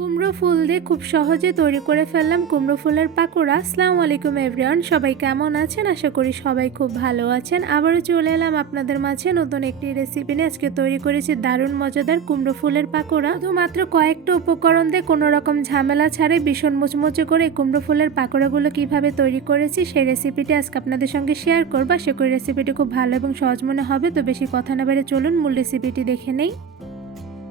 কুমড়ো ফুল দিয়ে খুব সহজে তৈরি করে ফেললাম কুমড়ো ফুলের পাকোড়া। আসসালামু আলাইকুম এভরিওয়ান, সবাই কেমন আছেন? আশা করি সবাই খুব ভালো আছেন। আবারও চলে এলাম আপনাদের মাঝে নতুন একটি রেসিপি নিয়ে। আজকে তৈরি করেছি দারুণ মজাদার কুমড়ো ফুলের পাকোড়া। শুধুমাত্র কয়েকটা উপকরণ দিয়ে কোনো রকম ঝামেলা ছাড়াই ভীষণ মুচমুচে করে কুমড়ো ফুলের পাকোড়াগুলো কিভাবে তৈরি করেছি সেই রেসিপিটি আজকে আপনাদের সঙ্গে শেয়ার করবো। আশা করি রেসিপিটি খুব ভালো এবং সহজ মনে হবে। তো বেশি কথা না বেড়ে চলুন মূল রেসিপিটি দেখে নেই।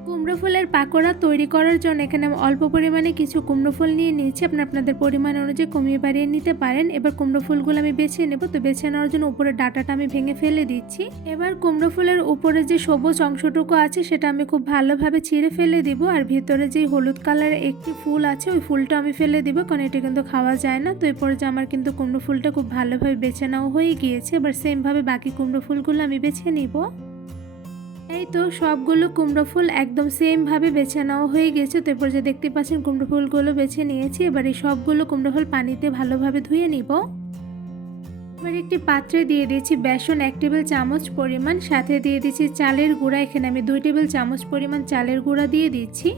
কুমড়ো ফুলের পাকোড়া তৈরি করার জন্য এখানে আমি অল্প পরিমাণে কিছু কুমড়ো ফুল নিয়ে নিয়েছি। আপনাদের পরিমাণ অনুযায়ী কমিয়ে বাড়িয়ে নিতে পারেন। এবার কুমড়ো ফুলগুলো আমি বেছে নেব। তো বেছে নেওয়ার জন্য উপরে ডাঁটাটা আমি ভেঙে ফেলে দিচ্ছি। এবার কুমড়ো ফুলের উপরে যে সবুজ অংশটুকু আছে সেটা আমি খুব ভালোভাবে ছিঁড়ে ফেলে দিব। আর ভিতরে যে হলুদ কালারের একটি ফুল আছে ওই ফুলটা আমি ফেলে দিব, কারণ এটা কিন্তু খাওয়া যায় না। তো এরপরে যে আমার কিন্তু কুমড়ো ফুলটা খুব ভালোভাবে বেছে নেওয়া হয়ে গিয়েছে। এবার সেমভাবে বাকি কুমড়ো ফুলগুলো আমি বেছে নিব। এই তো সবগুলো কুমড়ো ফুল একদম সেম ভাবে বেছে নেওয়া হয়ে গেছে। তো এরপর যে দেখতে পাচ্ছেন কুমড়ো ফুলগুলো বেছে নিয়েছি। এবার এই সবগুলো কুমড়ো ফুল পানিতে ভালোভাবে ধুয়ে নিব। এবার একটি পাত্রে দিয়ে দিয়েছি বেসন 1 টেবিল চামচ পরিমাণ, সাথে দিয়ে দিচ্ছি চালের গুঁড়া। এখানে আমি 2 টেবিল চামচ পরিমাণ চালের গুঁড়া দিয়ে দিচ্ছি।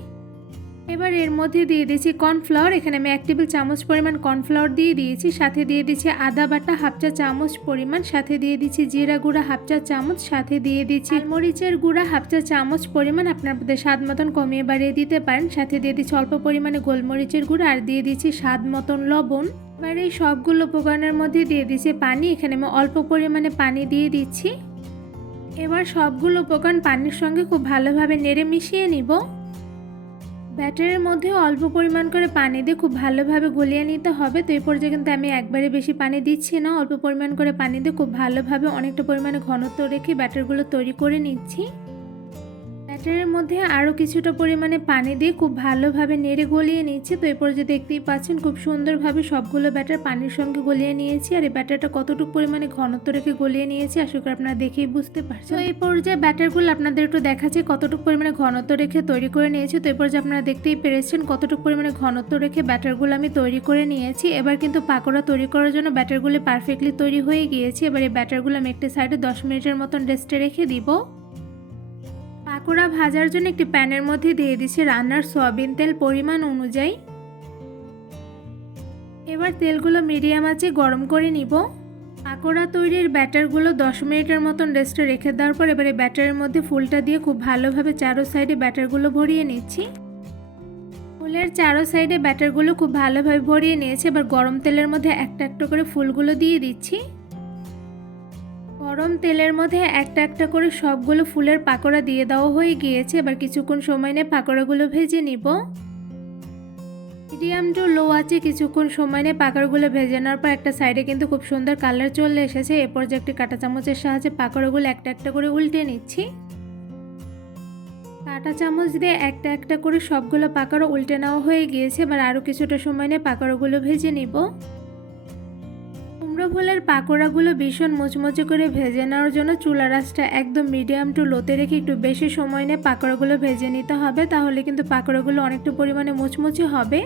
এবার এর মধ্যে দিয়ে দিচ্ছি কর্নফ্লাওয়ার। এখানে আমি 1 টেবিল চামচ পরিমাণ কর্নফ্লাওয়ার দিয়ে দিয়েছি। সাথে দিয়ে দিচ্ছি আদা বাটা হাফ চা চামচ পরিমাণ, সাথে দিয়ে দিচ্ছি জিরা গুঁড়া হাফ চা চামচ, সাথে দিয়ে দিচ্ছি মরিচের গুঁড়া হাফ চা চামচ পরিমাণ। আপনাদের স্বাদ মতন কমিয়ে বাড়িয়ে দিতে পারেন। সাথে দিয়ে দিচ্ছি অল্প পরিমাণে গোলমরিচের গুঁড়া আর দিয়ে দিচ্ছি স্বাদ মতন লবণ। এবার এই সবগুলো উপকরণের মধ্যে দিয়ে দিচ্ছি পানি। এখানে আমি অল্প পরিমাণে পানি দিয়ে দিচ্ছি। এবার সবগুলো উপকরণ পানির সঙ্গে খুব ভালোভাবে নেড়ে মিশিয়ে নিব। ব্যাটারের মধ্যে অল্প পরিমাণ করে পানি দিয়ে খুব ভালোভাবে গলিয়ে নিতে হবে। তো এই পর্যায়ে কিন্তু আমি একবারে বেশি পানি দিচ্ছি না, অল্প পরিমাণ করে পানি দিয়ে খুব ভালোভাবে অনেকটা পরিমাণে ঘনত্ব রেখে ব্যাটারগুলো তৈরি করে নিচ্ছি। ব্যাটারের মধ্যে আরও কিছুটা পরিমাণে পানি দিয়ে খুব ভালোভাবে নেড়ে গলিয়ে নিচ্ছি। তো এই পর্যায়ে দেখতেই পাচ্ছেন খুব সুন্দরভাবে সবগুলো ব্যাটার পানির সঙ্গে গলিয়ে নিয়েছি। আর এই ব্যাটারটা কতটুকু পরিমাণে ঘনত্ব রেখে গলিয়ে নিয়েছি আশা করি আপনারা দেখেই বুঝতে পারছেন। তো এই পর্যায়ে ব্যাটারগুলো আপনাদের একটু দেখাচ্ছি কতটুকু পরিমাণে ঘনত্ব রেখে তৈরি করে নিয়েছি। তো এই পর্যায়ে আপনারা দেখতেই পেরেছেন কতটুকু পরিমাণে ঘনত্ব রেখে ব্যাটারগুলো আমি তৈরি করে নিয়েছি। এবার কিন্তু পাকোড়া তৈরি করার জন্য ব্যাটারগুলো পারফেক্টলি তৈরি হয়ে গিয়েছে। এবার এই ব্যাটারগুলো আমি একটা সাইডে 10 মিনিটের মতন রেস্টে রেখে দিব। পাকোড়া ভাজার জন্য একটি প্যানের মধ্যে দিয়ে দিচ্ছি রান্নার সয়াবিন তেল পরিমাণ অনুযায়ী। এবার তেলগুলো মিডিয়াম আঁচে গরম করে নিব। পাকোড়া তৈরির ব্যাটারগুলো 10 মিনিটের মতন রেস্টে রেখে দেওয়ার পর এবারে ব্যাটারের মধ্যে ফুলটা দিয়ে খুব ভালোভাবে চারো সাইডে ব্যাটারগুলো ভরিয়ে নিচ্ছি। ফুলের চারো সাইডে ব্যাটারগুলো খুব ভালোভাবে ভরিয়ে নিয়েছি। এবার গরম তেলের মধ্যে একটা একটা করে ফুলগুলো দিয়ে দিচ্ছি। গরম তেলের মধ্যে একটা একটা করে সবগুলো ফুলের পাকোড়া দিয়ে দেওয়া হয়ে গিয়েছে। এবার কিছুক্ষণ সময় নিয়ে পাকোড়াগুলো ভেজে নিব। মিডিয়াম টু লো আছে কিছুক্ষণ সময় নিয়ে পাকোড়াগুলো ভেজে নেওয়ার পর একটা সাইডে কিন্তু খুব সুন্দর কালার চলে এসেছে। এরপর যে একটি কাঁটা চামচের সাহায্যে পাকোড়াগুলো একটা একটা করে উল্টে নিচ্ছি। কাঁটা চামচ দিয়ে একটা একটা করে সবগুলো পাকোড়া উল্টে নেওয়া হয়ে গিয়েছে। এবার আরও কিছুটা সময় নিয়ে পাকোড়াগুলো ভেজে নিব। কুমড়ো ফুলের পাকোড়াগুলো ভীষণ মুচমুচে করে ভেজে নেওয়ার জন্য চুলার আঁচটা একদম মিডিয়াম টু লোতে রেখে একটু বেশি সময় নিয়ে পাকোড়াগুলো ভেজে নিতে হবে, তাহলে কিন্তু পাকোড়াগুলো অনেকটা পরিমাণে মুচমুচে হবে।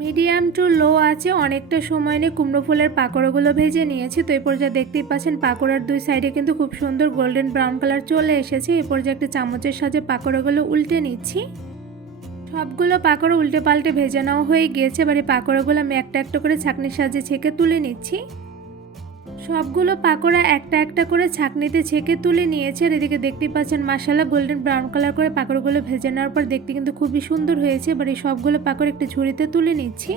মিডিয়াম টু লো আছে অনেকটা সময় নিয়ে কুমড়ো ফুলের পাকোড়াগুলো ভেজে নিয়েছি। তো এই পর্যায়ে দেখতেই পাচ্ছেন পাকোড়ার দুই সাইডে কিন্তু খুব সুন্দর গোল্ডেন ব্রাউন কালার চলে এসেছে। এই পর্যায়ে একটা চামচের সাহায্যে পাকোড়াগুলো উল্টে নিচ্ছি। সবগুলো পাকোড়া উল্টে পাল্টে ভেজে নেওয়া হয়ে গিয়েছে। এবার এই পাকোড়াগুলো আমি একটা একটা করে ছাঁকনির সাহায্যে ছেঁকে তুলে নিচ্ছি। সবগুলো পাকোড়া একটা একটা করে ছাঁকনিতে ছেঁকে তুলে নিয়েছে। আর এদিকে দেখতেই পাচ্ছেন মাশাআল্লাহ গোল্ডেন ব্রাউন কালার করে পাকোড়াগুলো ভেজে নেওয়ার পর দেখতে কিন্তু খুবই সুন্দর হয়েছে। এবার এই সবগুলো পাকোড়া একটু ঝুড়িতে তুলে নিচ্ছি।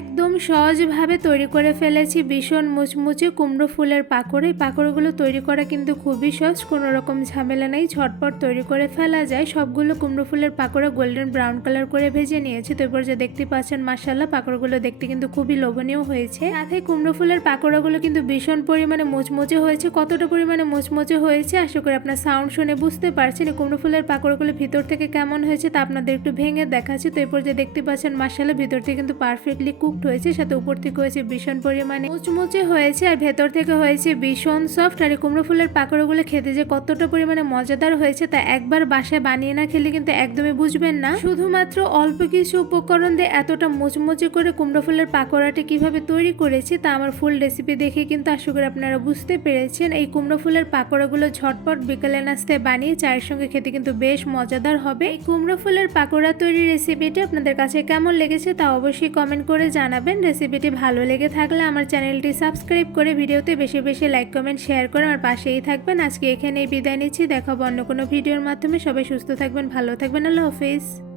একদম সহজভাবে তৈরি করে ফেলেছি ভীষণ মুচমুচে কুমড়ো ফুলের পাকোড়া। এই পাকোড়াগুলো তৈরি করা কিন্তু খুবই সহজ, কোনো রকম ঝামেলা নেই, ঝটপট তৈরি করে ফেলা যায়। সবগুলো কুমড়ো ফুলের পাকোড়া গোল্ডেন ব্রাউন কালার করে ভেজে নিয়েছি। তো এরপর যে দেখতে পাচ্ছেন মাশাআল্লাহ পাকোড়াগুলো দেখতে কিন্তু খুবই লোভনীয় হয়েছে। সাথে কুমড়ো ফুলের পাকোড়াগুলো কিন্তু ভীষণ পরিমাণে মুচমুচে হয়েছে। কতটা পরিমাণে মুচমুচে হয়েছে আশা করি আপনার সাউন্ড শুনে বুঝতে পারছেন। এই কুমড়ো ফুলের পাকোড়াগুলো ভিতর থেকে কেমন হয়েছে তা আপনাদের একটু ভেঙে দেখাচ্ছি। তো এরপর যে দেখতে পাচ্ছেন মাশাআল্লাহ ভিতর থেকে কিন্তু পারফেক্টলি কুকড হয়েছে, সাথে উপর থেকে হয়েছে ভীষণ পরিমাণে মুচমুচে হয়েছে আর ভেতর থেকে হয়েছে ভীষণ সফট। আর এই কুমড়ো ফুলের পাকোড়াগুলো খেতে যে কতটা পরিমাণে মজাদার হয়েছে তা একবার বাসায় বানিয়ে না খেলে কিন্তু একদমই বুঝবেন না। শুধুমাত্র অল্প কিছু উপকরণ দিয়ে এতটা মুচমুচে করে কুমড়ো ফুলের পাকোড়াটি কিভাবে তৈরি করেছি তা আমার ফুল রেসিপি দেখে কিন্তু আশা করি আপনারা বুঝতে পেরেছেন। এই কুমড়ো ফুলের পাকোড়াগুলো ঝটপট বিকেলে নাস্তায় বানিয়ে চায়ের সঙ্গে খেতে কিন্তু বেশ মজাদার হবে। এই কুমড়ো ফুলের পাকোড়া তৈরির রেসিপিটি আপনাদের কাছে কেমন লেগেছে তা অবশ্যই কমেন্ট করে জানাবেন। রেসিপিটি ভালো লেগে থাকলে আমার চ্যানেলটি সাবস্ক্রাইব করে ভিডিওতে বেশি বেশি লাইক কমেন্ট শেয়ার করে আমার পাশেই থাকবেন। আজকে এখানেই বিদায় নিচ্ছি, দেখাবো অন্য কোনো ভিডিওর মাধ্যমে। সবাই সুস্থ থাকবেন, ভালো থাকবেন, আল্লাহ হাফেজ।